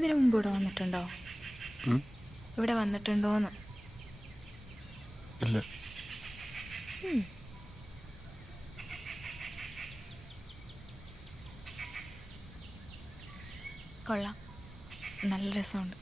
ഇതിനു മുമ്പ് ഇവിടെ വന്നിട്ടുണ്ടോ? ഇവിടെ വന്നിട്ടുണ്ടോന്ന്? ഇല്ല. കൊള്ളാം, നല്ല രസമുണ്ട്.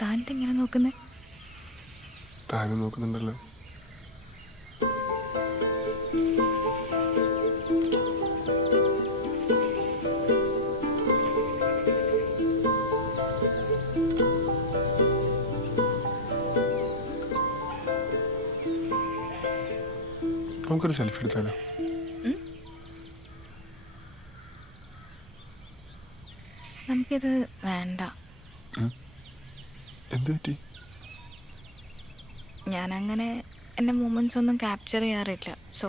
താനെങ്ങനെ നോക്കുന്നേ? താനും നോക്കുന്നുണ്ടല്ലോ. നമുക്കൊരു സെൽഫി എടുത്താലോ? നമുക്കിത് വേണ്ട. എന്ത് പറ്റി? ഞാനങ്ങനെ എൻ്റെ മൂമെന്റ്സ് ഒന്നും ക്യാപ്ചർ ചെയ്യാറില്ല. സോ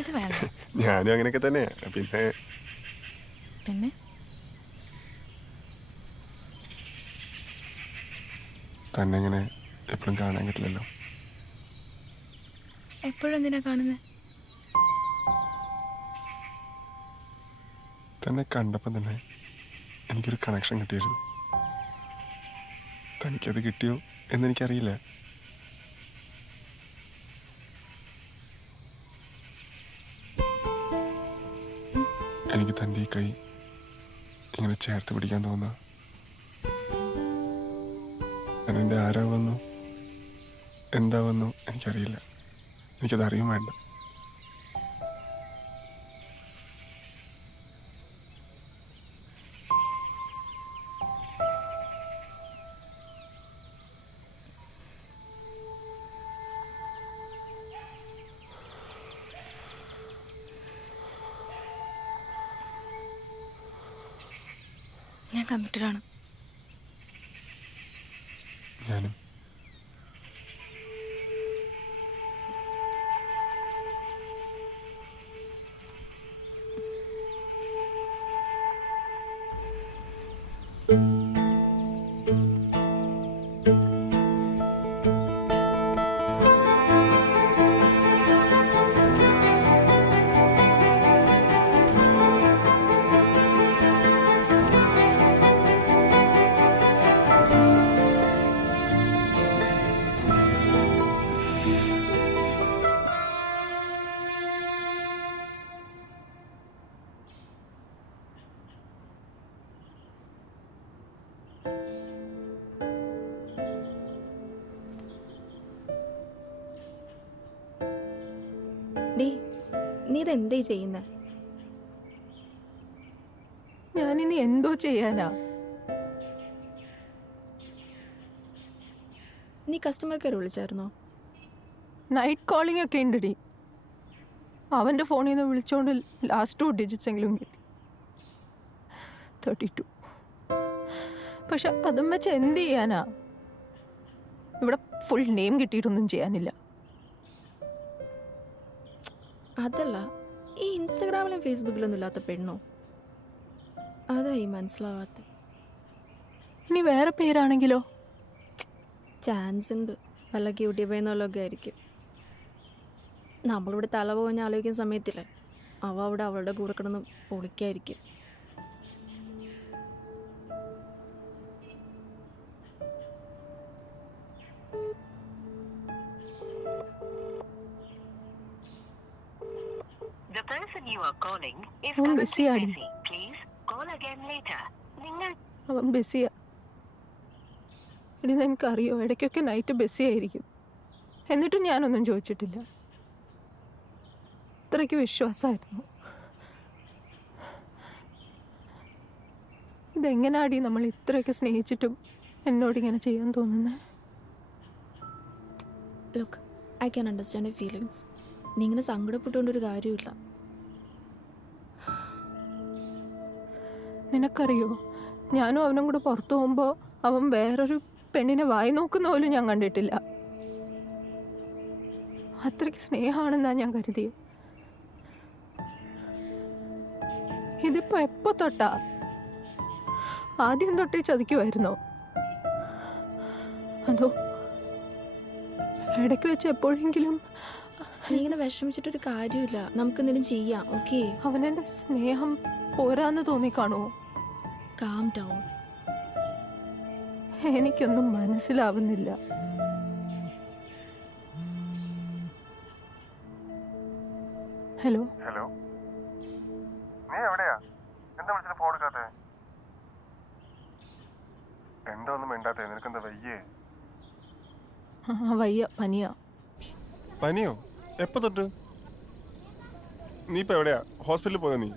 ഇത് വേണ്ട. ഞാനും അങ്ങനെയൊക്കെ തന്നെയാ. പിന്നെ പിന്നെ തന്നെ ഇങ്ങനെ എപ്പോഴും കാണാൻ പറ്റില്ലല്ലോ. എപ്പോഴും എന്തിനാ കാണുന്നത്? തന്നെ കണ്ടപ്പം തന്നെ എനിക്കൊരു കണക്ഷൻ കിട്ടിയിരുന്നു. തനിക്കത് കിട്ടിയോ എന്നെനിക്കറിയില്ല. എനിക്ക് തൻ്റെ ഈ കൈ ഇങ്ങനെ ചേർത്ത് പിടിക്കാൻ തോന്നുക. ഞാൻ എൻ്റെ ആരാവുന്നു എന്താവുന്നു എനിക്കറിയില്ല. എനിക്കത് അറിയും വേണ്ട. ഞാൻ കമ്മിറ്റഡാണ്. ഞാനും. ഡീ, നീ ഇതെന്തേ ചെയ്യുന്നേ? ഞാനിനി എന്തോ ചെയ്യാനാ? നീ കസ്റ്റമർ കെയർ വിളിച്ചായിരുന്നോ? നൈറ്റ് കോളിംഗ് ഒക്കെ ഉണ്ടടി. അവൻ്റെ ഫോണിൽ നിന്ന് വിളിച്ചോണ്ട് ലാസ്റ്റ് 2 ഡിജിറ്റ്സ് എങ്കിലും കിട്ടി. 32. പക്ഷെ അതും വെച്ച് എന്ത് ചെയ്യാനാ? ഇവിടെ ഫുൾ നെയിം കിട്ടിയിട്ടൊന്നും ചെയ്യാനില്ല. അതല്ല, ഈ ഇൻസ്റ്റഗ്രാമിലും ഫേസ്ബുക്കിലൊന്നും ഇല്ലാത്ത പെണ്ണോ? അതായി മനസ്സിലാവാത്ത. ഇനി വേറെ പേരാണെങ്കിലോ? ചാൻസ് ഉണ്ട്. വല്ല ക്യൂട്ടി പൈന്നൊക്കെ ആയിരിക്കും. നമ്മളിവിടെ തല പോകഞ്ഞ് ആലോചിക്കുന്ന സമയത്തില്ലേ, അവ അവിടെ അവളുടെ കൂടെ കിടന്ന് പൊളിക്കായിരിക്കും. The person you are calling is അവൻ currently ബിസിയാണ്. busy. Please call again later. അവൻ ബിസിയാ. ഇനി നിനക്കറിയോ, ഇടയ്ക്കൊക്കെ നൈറ്റ് ബിസി ആയിരിക്കും. എന്നിട്ടും ഞാനൊന്നും ചോദിച്ചിട്ടില്ല. ഇത്രയ്ക്ക് വിശ്വാസമായിരുന്നു. ഇതെങ്ങനാടി നമ്മൾ ഇത്രയൊക്കെ സ്നേഹിച്ചിട്ടും എന്നോടിങ്ങനെ ചെയ്യാൻ തോന്നുന്നത്? Look, I can understand your feelings. നീ ഇങ്ങനെ സങ്കടപ്പെട്ടുകൊണ്ടൊരു കാര്യമില്ല. നിനക്കറിയോ, ഞാനും അവനും കൂടെ പുറത്തു പോകുമ്പോൾ അവൻ വേറൊരു പെണ്ണിനെ വായി നോക്കുന്ന പോലും ഞാൻ കണ്ടിട്ടില്ല. അത്രയ്ക്ക് സ്നേഹമാണെന്നാ ഞാൻ കരുതിയത്. ഇതിപ്പോ എപ്പോ തൊട്ടാ? ആദ്യം തൊട്ടേ ചതിക്കുമായിരുന്നോ? അതോ ഇടയ്ക്ക് വെച്ച് എപ്പോഴെങ്കിലും? നീ ഇങ്ങനെ വിഷമിച്ചിട്ടൊരു കാര്യമില്ല, നമുക്ക് എന്തെങ്കിലും ചെയ്യാം. ഓക്കെ, അവനെന്റെ സ്നേഹം പോരാന്ന് തോന്നിക്കാണുമോ? Calm down. എനിക്കൊന്നും മനസ്സിലാവുന്നില്ല. ഹലോ ഹലോ, നീ എവിടെയാ? എന്താ വിളിച്ചിട്ട് ഫോൺ എടുക്കാത്തെ? എന്താ ഒന്നും മിണ്ടാത്തെ? നിനക്കെന്താ വയ്യേ? വയ്യ, പനിയാ. പനിയോ? എപ്പോ തൊട്ട്? നീ ഇപ്പൊ എവിടെയാ? ഹോസ്പിറ്റലിൽ പോയോ നീ?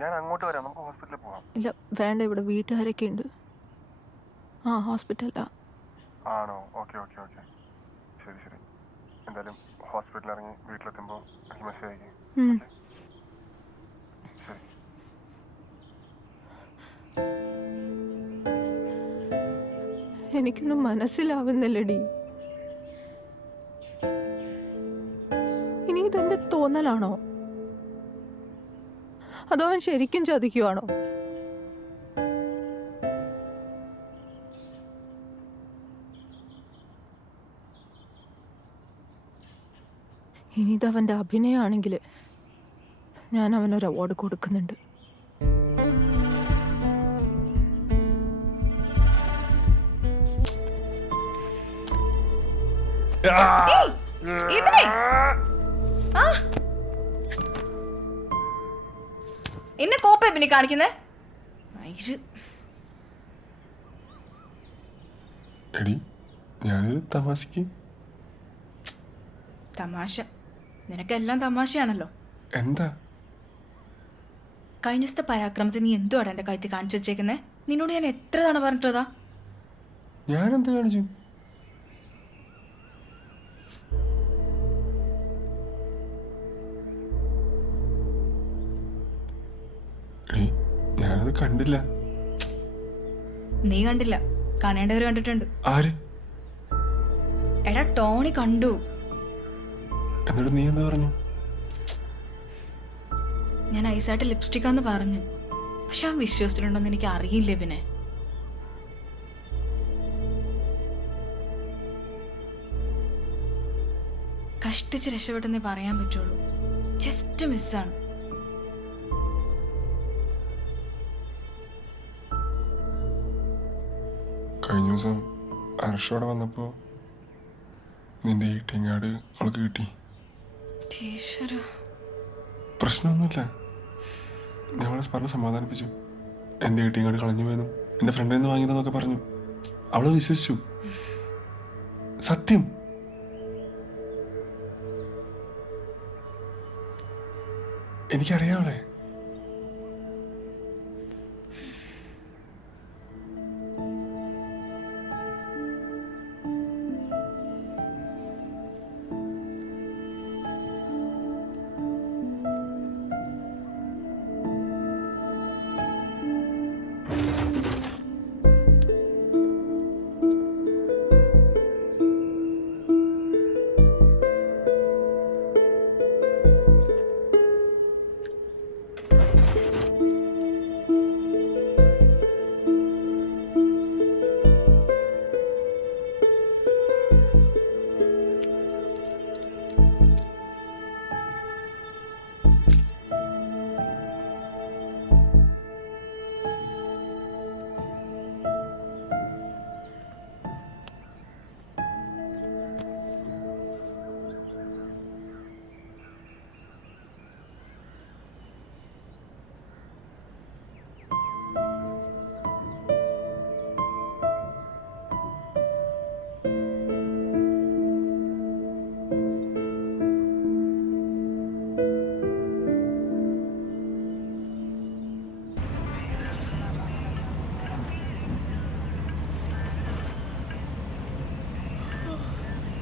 ഞാൻ അങ്ങോട്ട് വരാം, നമുക്ക് ഹോസ്പിറ്റലിൽ പോവാം. ഇല്ല വേണ്ട, ഇവിടെ വീട്ടുകാരൊക്കെ ഉണ്ട്. ഹോസ്പിറ്റലാ. ആണോ? ഓക്കെ ഓക്കെ ഓക്കെ, ശരി ശരി. എന്തായാലും ഹോസ്പിറ്റലിൽ ഇറങ്ങി വീട്ടിലെത്തുമ്പോൾ എനിക്ക് മെസ്സേജ് അയക്കും. ശരി. എനിക്കൊന്നും മനസ്സിലാവുന്നില്ലടി. ഇനി ഇതെന്റെ തോന്നലാണോ, അതോ അവൻ ശരിക്കും ചതിക്കുവാണോ? ഇനി ഇതവന്റെ അഭിനയമാണെങ്കിൽ ഞാൻ അവനൊരു അവാർഡ് കൊടുക്കുന്നുണ്ട്. എന്നെ കോപ്പ പിന്നെ കാണിക്കുന്നേ? എടി, ഞാനൊരു തമാശക്ക്. തമാശ? നിനക്കെല്ലാം തമാശയാണല്ലോ. എന്താ? കഴിഞ്ഞ ദിവസത്തെ പരാക്രമത്തിൽ നീ എന്തുവാണ് എന്റെ കഴുത്തി കാണിച്ചു വെച്ചേക്കുന്നേ? നിന്നോട് ഞാൻ എത്ര തവണ പറഞ്ഞിട്ടതാ? ഞാനെന്ത് കാണിച്ചു? ഞാനത് കണ്ടില്ല. നീ കണ്ടില്ല, കാണേണ്ടവർ കണ്ടിട്ടുണ്ട്. ആര്? എടാ ടോണി കണ്ടു. എന്നിട്ട് നീ എന്താ പറഞ്ഞു? ഞാൻ ഐസായിട്ട് ലിപ്സ്റ്റിക്കാന്ന് പറഞ്ഞു, പക്ഷെ ആ വിശ്വസിച്ചിട്ടുണ്ടോന്ന് എനിക്ക് അറിയില്ല. പിന്നെ കഷ്ടിച്ച് രക്ഷപ്പെട്ടെന്നേ പറയാൻ പറ്റുള്ളൂ. ജസ്റ്റ് മിസ്സാണ്. കഴിഞ്ഞ ദിവസം അർഷോടെ വന്നപ്പോൾ നിന്റെ ATM കാർഡ് അവൾക്ക് കിട്ടി. പ്രശ്നമൊന്നുമില്ല, ഞാൻ അവളെ പറഞ്ഞ് സമാധാനിപ്പിച്ചു. എൻ്റെ ATM കാർഡ് കളഞ്ഞു പോയെന്നും എൻ്റെ ഫ്രണ്ടിൽ നിന്ന് വാങ്ങിയതെന്നൊക്കെ പറഞ്ഞു. അവള് വിശ്വസിച്ചു. സത്യം. എനിക്കറിയാവളെ.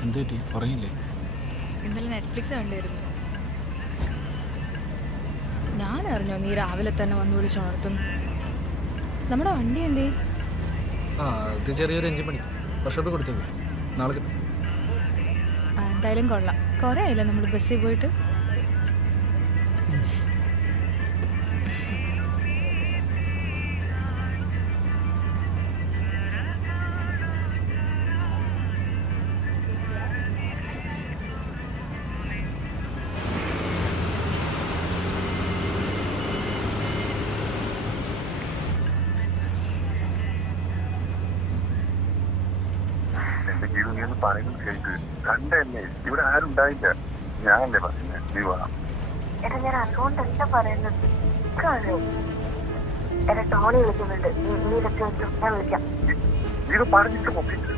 എന്ത് പറ്റി? ഉറങ്ങില്ലേ? ഇന്നലെ നെറ്റ്ഫ്ലിക്സ് കണ്ടിരുന്നു. ഞാൻ അറിഞ്ഞോ നീ രാവിലെ തന്നെ വന്ന് വിളിച്ചുണർത്തുന്നു? നമ്മുടെ വണ്ടി എന്തേ? അത് ചെറിയൊരു എഞ്ചിൻ പണി. വർഷോപ്പ് കൊടുത്തേക്കും, നാളെ കിട്ടും. എന്തായാലും കൊള്ളാം. കുറേ ആയില്ലേ നമ്മൾ ബസ്സിൽ പോയിട്ട്. എന്റെ ജീവിതം നീ ഒന്ന് പറയുന്നത് കേൾക്ക്. കണ്ടല്ലേ, ഇവിടെ ആരും ഉണ്ടായില്ല. ഞാനല്ലേ പറഞ്ഞത് നീ വാ. എടാ ഞാൻ അതുകൊണ്ടല്ല പറയുന്നത്. എടാ ടോണി വിളിക്കുന്നുണ്ട്. നീ ഇതൊക്കെ വെച്ചു, ഞാൻ വിളിക്കാം. നീ ഇത് പറഞ്ഞിട്ട് പൊക്കിട്ട്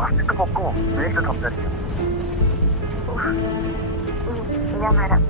പറഞ്ഞിട്ട് പൊക്കോ. നേരിട്ട് സംസാരിക്കാം. ഞാൻ വരാം.